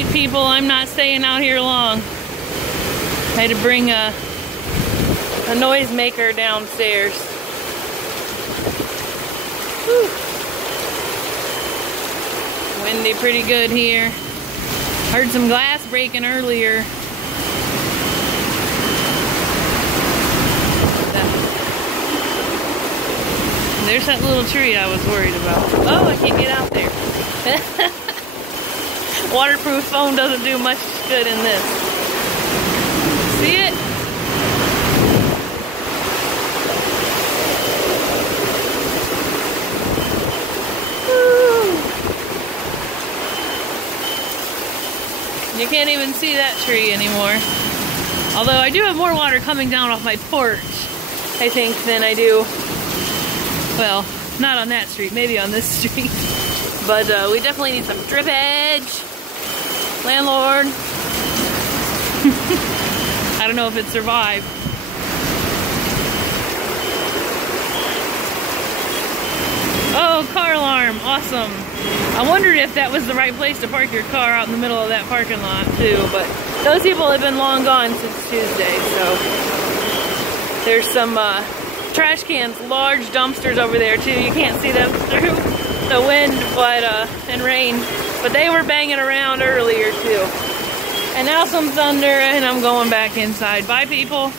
Alright people, I'm not staying out here long. I had to bring a noisemaker downstairs. Whew. Windy pretty good here. Heard some glass breaking earlier. There's that little tree I was worried about. Oh, I can't get out there. Waterproof foam doesn't do much good in this. See it? Woo. You can't even see that tree anymore. Although I do have more water coming down off my porch, I think, than I do. Well, not on that street, maybe on this street. But we definitely need some drip edge. Landlord. I don't know if it survived. Oh, car alarm. Awesome. I wondered if that was the right place to park your car out in the middle of that parking lot too, but those people have been long gone since Tuesday, so there's some trash cans, large dumpsters over there too. You can't see them through the wind and rain, but they were banging around earlier too. And now some thunder and I'm going back inside. Bye people.